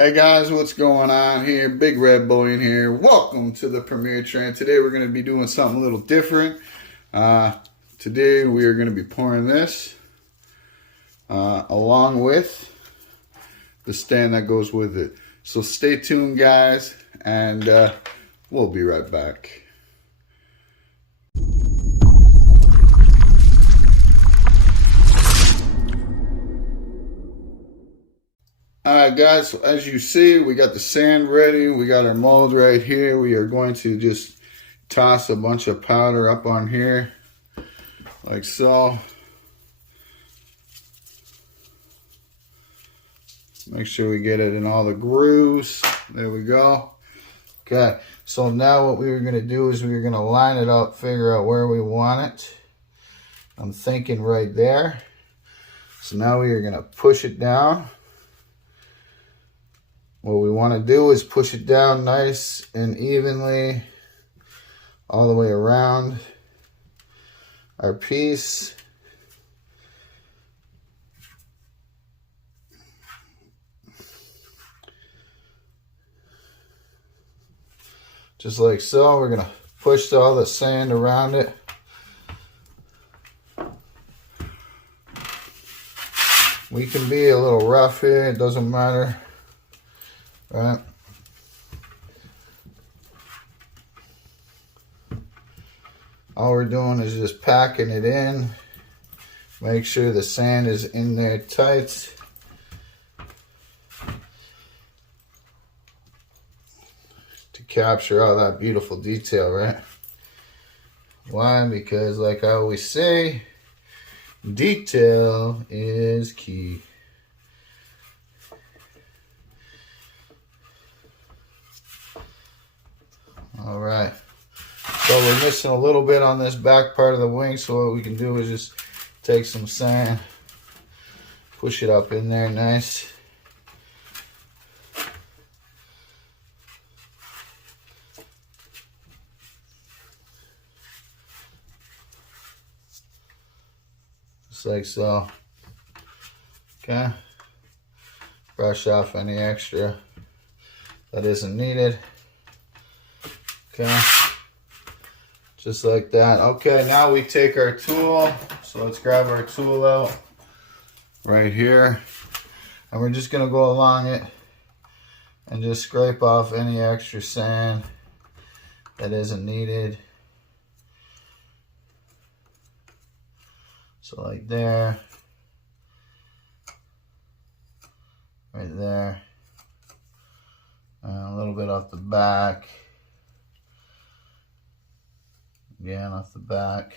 Hey guys, what's going on here? Big Red Bullion here. Welcome to the premiere trend. Today we're going to be doing something a little different. Today we are going to be pouring this along with the stand that goes with it. So stay tuned guys, and we'll be right back. Alright guys, so as you see, we got the sand ready. We got our mold right here. We are going to just toss a bunch of powder up on here, like so. Make sure we get it in all the grooves. There we go. Okay, so now what we were going to do is we were going to line it up, figure out where we want it. I'm thinking right there. So now we are going to push it down. What we want to do is push it down nice and evenly all the way around our piece. Just like so. We're going to push all the sand around it. We can be a little rough here, it doesn't matter. Right. All we're doing is just packing it in. Make sure the sand is in there tight. To capture all that beautiful detail, right? Why? Because like I always say, detail is key. All right, so we're missing a little bit on this back part of the wing, so what we can do is just take some sand, push it up in there nice. Just like so. Okay, brush off any extra that isn't needed. Okay, just like that. Okay, now we take our tool. So let's grab our tool out right here. And we're just going to go along it and just scrape off any extra sand that isn't needed. So like there, right there, and a little bit off the back. Again, off the back.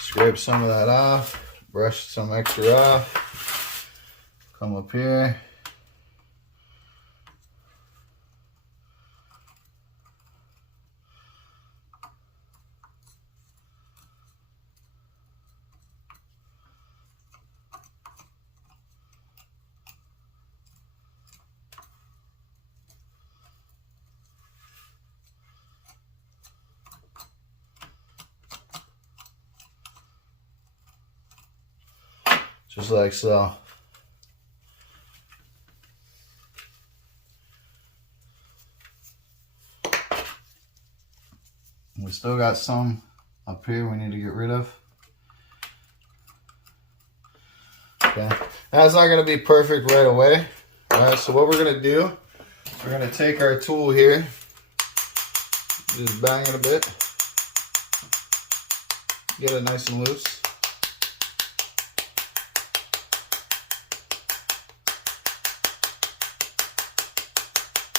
Scrape some of that off, brush some extra off, come up here. Just like so. We still got some up here we need to get rid of. Okay, that's not going to be perfect right away. Alright, so what we're going to do, we're going to take our tool here, just bang it a bit, get it nice and loose.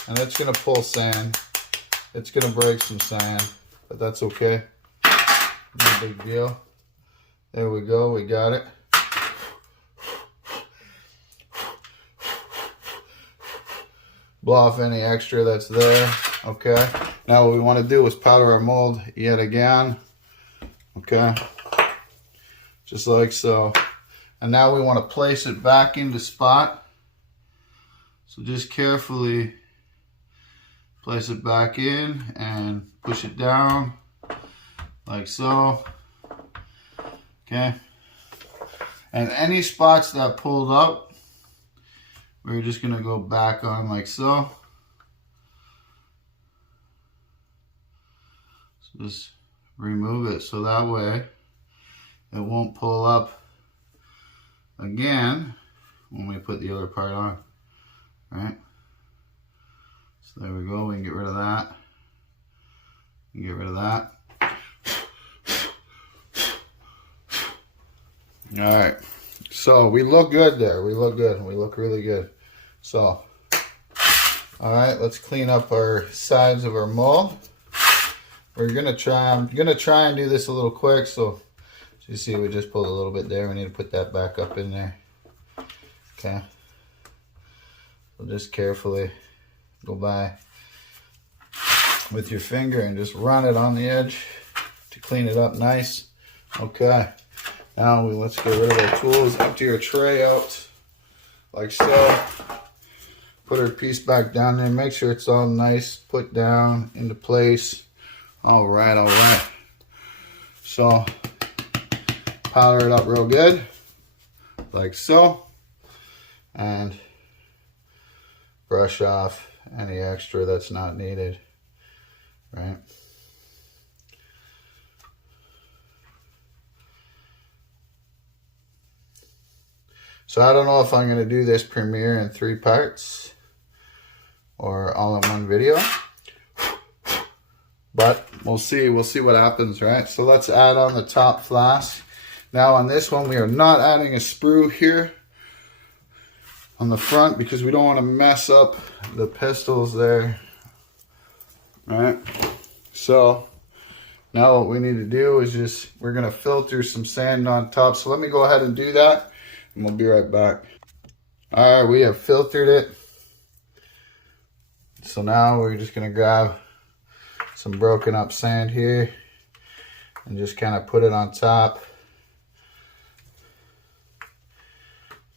And it's going to pull sand. It's going to break some sand, but that's okay. No big deal. There we go. We got it. Blow off any extra that's there. Okay. Now what we want to do is powder our mold yet again. Okay. just like so. And now we want to place it back into spot. So just carefully place it back in and push it down like so. Okay. And any spots that pulled up, we're just going to go back on like so. So just remove it so that way it won't pull up again when we put the other part on. Right? So there we go. We can get rid of that. We can get rid of that. All right, so we look good there. We look good. We look really good. So, all right, let's clean up our sides of our mold. I'm gonna try and do this a little quick. So you see, we just pulled a little bit there. We need to put that back up in there. Okay. So just carefully go by with your finger and just run it on the edge to clean it up nice. Okay. Now let's get rid of our tools. Empty our tray out like so. Put our piece back down there. Make sure it's all nice put down into place. All right, all right. So powder it up real good like so, and brush off any extra that's not needed. Right. So I don't know if I'm going to do this premiere in 3 parts or all in one video, but we'll see. We'll see what happens, right? So let's add on the top flask. Now on this one, we are not adding a sprue here on the front because we don't want to mess up the pistons there. All right. So now what we need to do is we're going to filter some sand on top. So let me go ahead and do that. And we'll be right back. All right, we have filtered it. So now we're just gonna grab some broken up sand here and just kind of put it on top.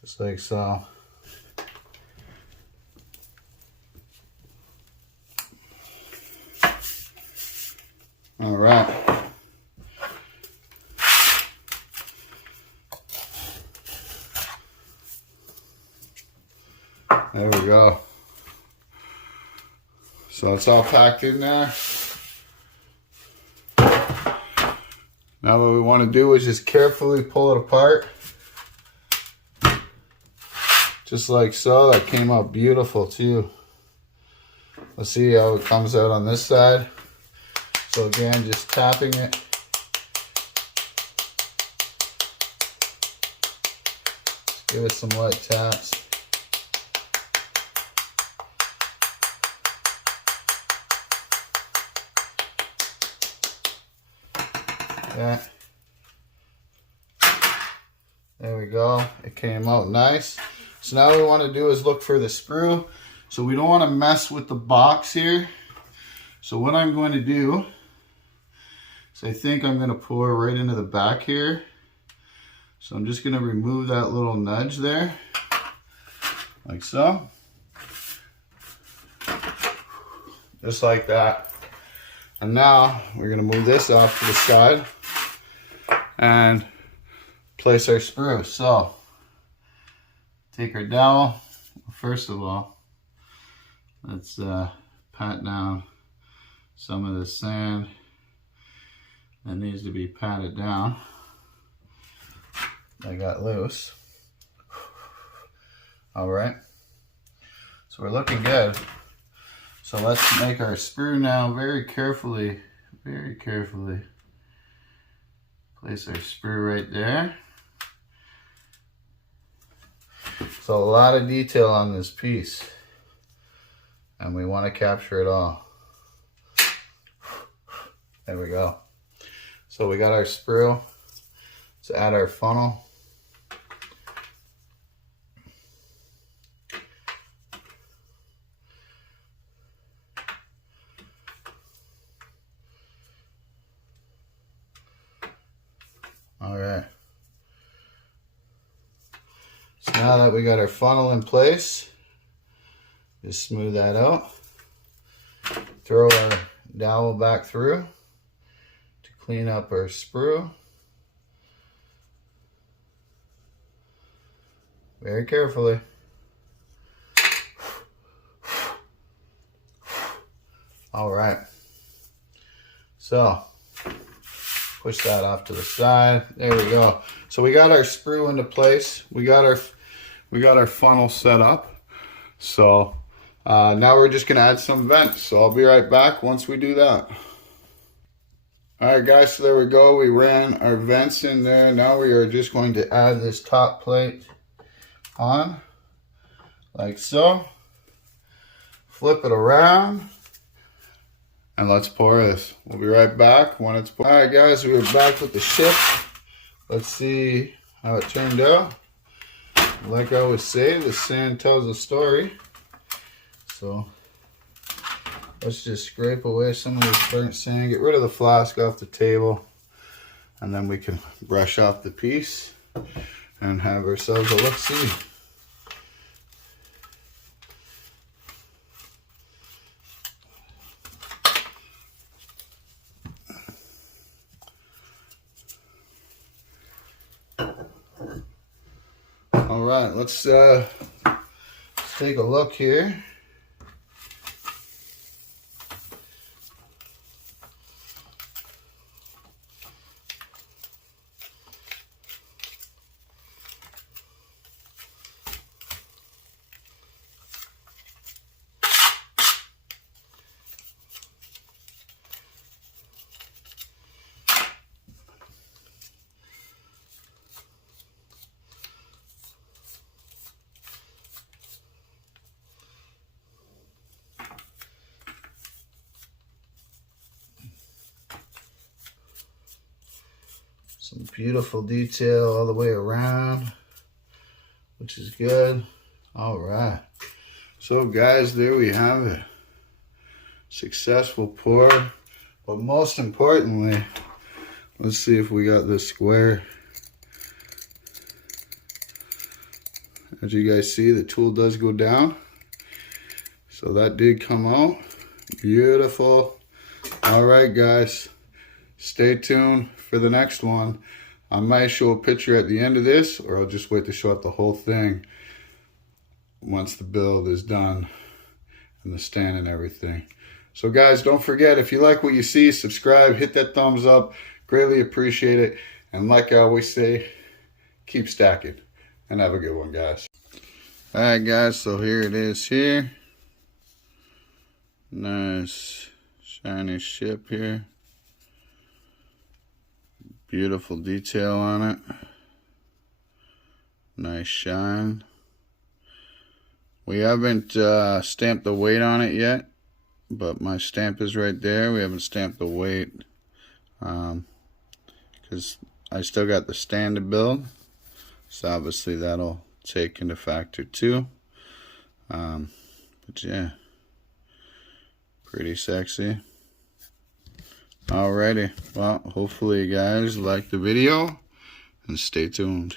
Just like so. All right. There we go. So it's all packed in there. Now what we want to do is just carefully pull it apart. Just like so. That came out beautiful too. Let's see how it comes out on this side. So again, just tapping it. Just give it some light taps. Yeah. There we go. It came out nice. So now what we want to do is look for the sprue. So we don't want to mess with the box here. So what I'm going to do is I think I'm going to pour right into the back here. So I'm just going to remove that little nudge there. Like so. Just like that. And now we're going to move this off to the side and place our sprue. So take our dowel. First of all, let's pat down some of the sand that needs to be patted down. I got loose. All right. So we're looking good. So let's make our sprue now very carefully place our sprue right there. So a lot of detail on this piece and we want to capture it all. There we go. So we got our sprue. Let's add our funnel. All right. Now that we got our funnel in place, just smooth that out. Throw our dowel back through to clean up our sprue. Very carefully. All right. So push that off to the side. There we go. So we got our sprue into place. We got our funnel set up. So now we're just gonna add some vents. So I'll be right back once we do that. All right, guys. So there we go. We ran our vents in there. Now we are just going to add this top plate on, like so. Flip it around. And let's pour this. We'll be right back when it's poured. All right, guys, we're back with the ship. Let's see how it turned out. Like I always say, the sand tells a story. So let's just scrape away some of this burnt sand. Get rid of the flask off the table. And then we can brush off the piece and have ourselves a look-see. All right, let's take a look here. Some beautiful detail all the way around, which is good. All right. So guys, there we have it. Successful pour. But most importantly, let's see if we got this square. As you guys see, the tool does go down. So that did come out. Beautiful. All right, guys. Stay tuned for the next one. I might show a picture at the end of this, or I'll just wait to show up the whole thing once the build is done and the stand and everything. So guys, don't forget, if you like what you see, subscribe, hit that thumbs up. Greatly appreciate it. And like I always say, keep stacking. And have a good one, guys. All right, guys, so here it is here. Nice shiny ship here. Beautiful detail on it. Nice shine. We haven't stamped the weight on it yet, but my stamp is right there. We haven't stamped the weight because I still got the stand to build. So obviously that'll take into factor too. But yeah, pretty sexy. Alrighty, well, hopefully you guys like the video and stay tuned.